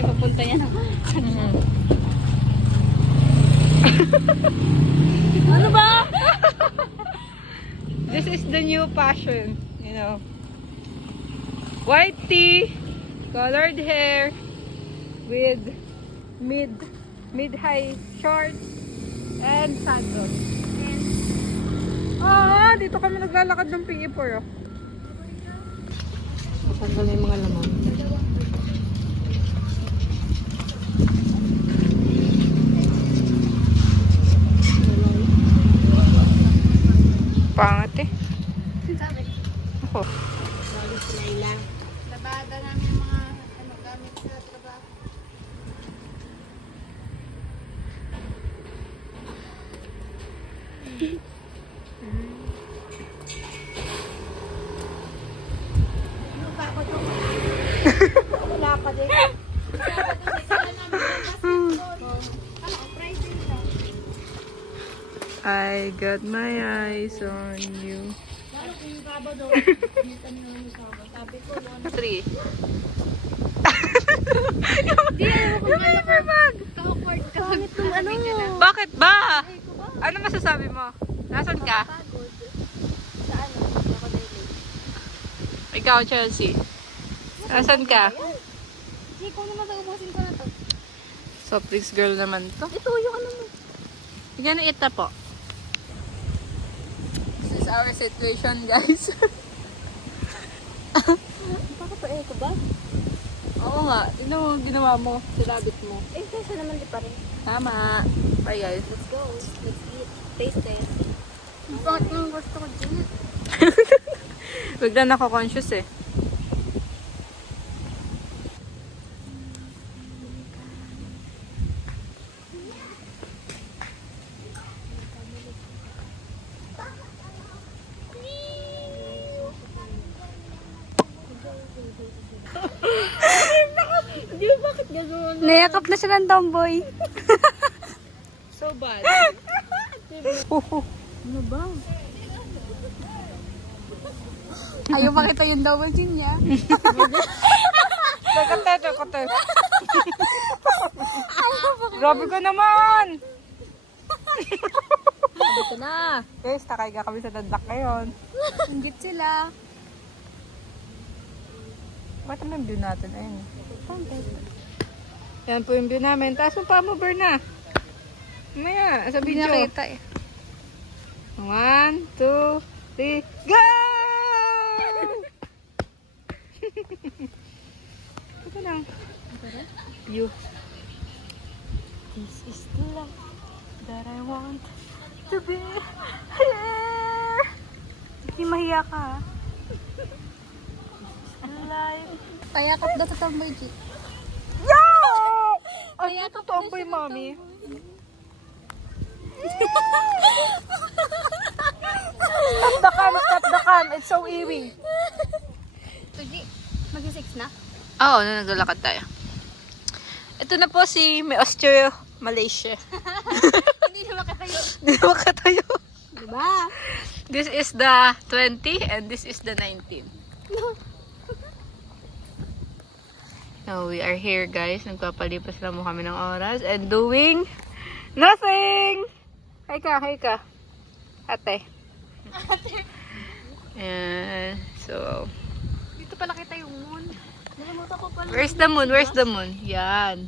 kami papunta yan. Ano ba? This is the new fashion, you know. White tee, colored hair, with mid-high shorts, and sandals. Dito kami naglalakad ng PE4. Oh. Matanggal na yung mga laman. Pangat eh. Sabi. Ako. Sabi si Laila. Labada namin yung mga gamit sa trabaho. Ano ba ako doon? Wala pa din. I got my eyes on you. Lalo kung yung kaba doon. Dito naman yung kaba. Sabi ko, Lona. 3. Hindi, alam mo kung ano ka-awkward ka. Pangit nung ano. Bakit ba? Ano masasabi mo? Nasaan ka? Pagod. Sa ano? Hindi ako daily. Ikaw, Chelsea. Nasaan ka? Hindi ko naman sa ubusin ko na to. Soft drinks girl naman to. Ito yung ano mo. Bigyan na ita po. This is our situation, guys. Bakit pa ko ba? Oo nga. Tignan mo, ginawa mo. Silabit mo. Eh, kasi naman di pa rin. Tama. Bye, guys. Let's go. Let's eat. Taste test. Ang pangit ng gusto ko dyan. Bigla nako-conscious eh. Di ba bakit gano'n? Nayakap na siya ng tomboy. So bad. Ano ba? Ayaw makita yung double chin niya. Teka. Grabe ka naman! Dito na. Guys, nakaiga kami sa dandak ngayon. Inggit sila. Bakit naman yung view natin? Ayun. Yan po yung view namin. Taas mo pa mo, Berna. Maya, sa Hindi video. nakita eh. 1, 2, 3, go! Ito lang. You. This is the life that I want to be here. Hindi mahiya ka ha. Life. Payakap daw sa tomboy, G. Yo! Ay, ito tomboy, mommy. Stop the cam. It's so eerie. So, G, mag-6 na? Oo, naglalakad tayo. Ito na po si May Osteo, Malaysia. Hindi na makatayo. Hindi na makatayo. Diba? This is the 20 and this is the 19. Now we are here, guys. Nagpapalipas lang mo kami ng oras and doing nothing. Hi ka. Ate. And so, Dito pala kita yung moon. Nalimutan ko pala. where's the moon? Yan.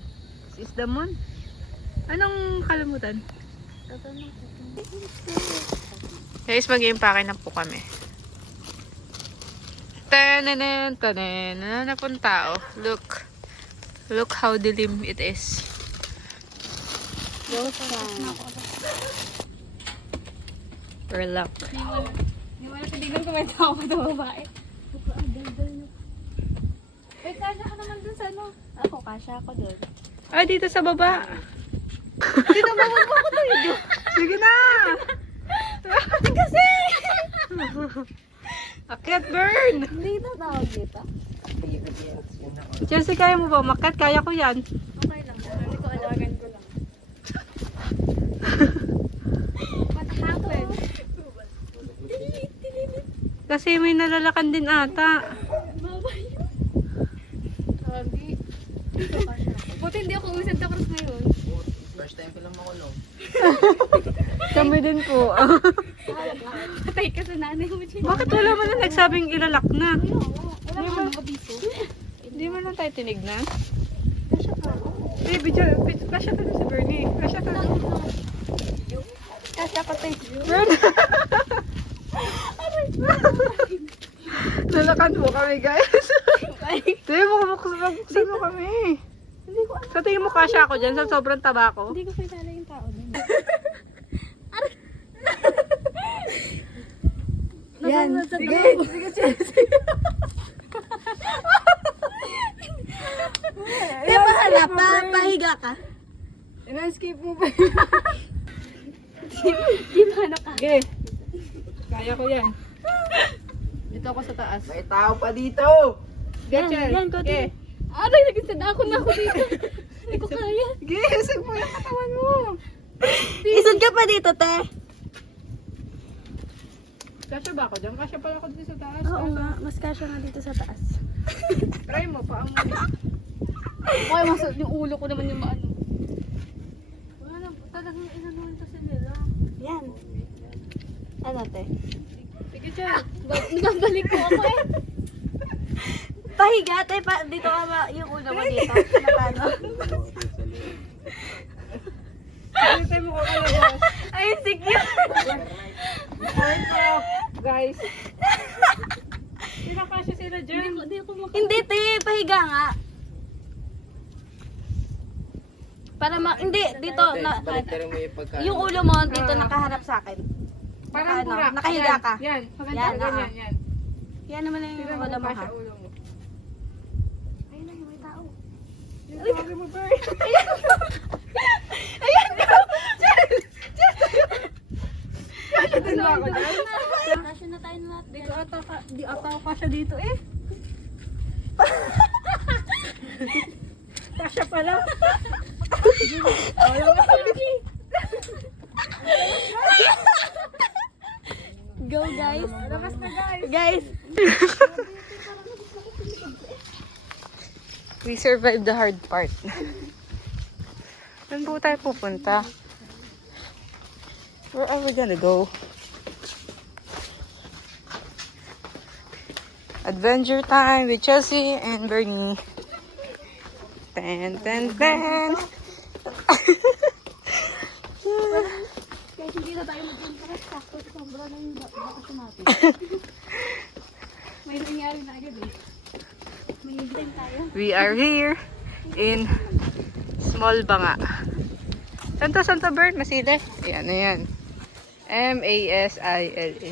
This is the moon. Anong kalimutan? Guys, mag-iimpake na po kami. Tanan na pong tao. Look how dilim it is. We're luck. Hindi mo na pitigil kumenta ako sa babae. Wait, kasha ka naman dun sa ano? Ako, kasha ako doon. Ay, dito sa baba. Dito ba mo ako doon? Sige na! Kasi! Akyat, burn! Hindi na tawag dito. Chelsea, kaya mo ba umakyat? Kaya ko yan. Okay lang. Hindi ko alagan ko lang. What happened? Kasi may nalalakan din ata. Hindi. Buti hindi ako uwi Santa Cruz ngayon. First time ko lang makulong. Kami din po. Patay ka sa nanay mo, Chin. Bakit wala man na nagsabing ilalak na? Wala mo mga abiso. Hindi man lang tayo tinignan. Eh, video, kasya ka na si Bernie. Kasya ka na. Kasya ka tayo. Nalakan po kami, guys. Hindi, buksan mo kami. Hindi ko alam. Sa tingin mo kasya ako dyan sa sobrang tabako? Hindi ko kilala yung tao doon. Yan. Sige, Di ba halap? Pahiga ka. In-escape mo ba? Di ba ano ka? Okay. Kaya ko yan. Dito ako sa taas. May tao pa dito! Gretchen. yan, Kote. Okay. Aray, naging ako na ako dito. Hindi ko kaya. Gising mo yung katawan mo. Isod ka pa dito, te. Kasya ba ako dyan? Kasya pala ako dito sa taas. Oo nga, mas kasya nga dito sa taas. Try mo, paang mo. Okay, mas yung ulo ko naman yung maano. Wala na, talagang inanuhan to si Nila. Yan. Ano, te? Sige dyan. Nagbabalik ko ako eh. Pahiga, te. Dito ka ba yung ulo mo dito? Nakano? Sige tayo mo ko kalabas. Ay, sige. Guys. Sila kasya sila dyan. Hindi ako Hindi, te. Pahiga nga. Para hindi, dito, Balik ka rin mo yung pagkain. yung ulo mo dito nakaharap sa akin. Parang Ano, burak. nakahiga ka. Yan. Yan, Yan, oo. yan. Yan naman yung Sila wala mo mo, kasya ha? ulo mo. Ayun na, may tao. Yung tawagin mo, Bert. Kasya ako dyan. Kasya na tayo lahat. Di ata ako kasya dito eh. Kasya pala. Go, guys. Labas na guys. Guys. We survived the hard part. Saan po tayo pupunta? Where are we gonna go? Adventure time with Chelsea and Bernie. Ten, ten, ten. Kahit hindi na tayo mag-interest, sakto sobra na yung bakasyon natin. May nangyari na agad eh. May time tayo. We are here in Small Banga. Santa Bird, Masile. Ayan, ayan. Masile.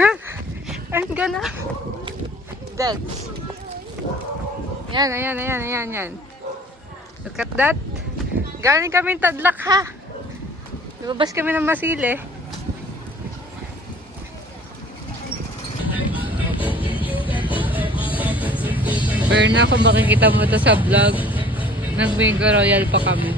Huh? I'm gonna dance. Yan, ayan, ayan, ayan, yan. Look at that. Galing kami Tadlak, ha. Lumabas kami ng Masile. Pero na kung makikita mo to sa vlog, nag-Bingo Royal pa kami.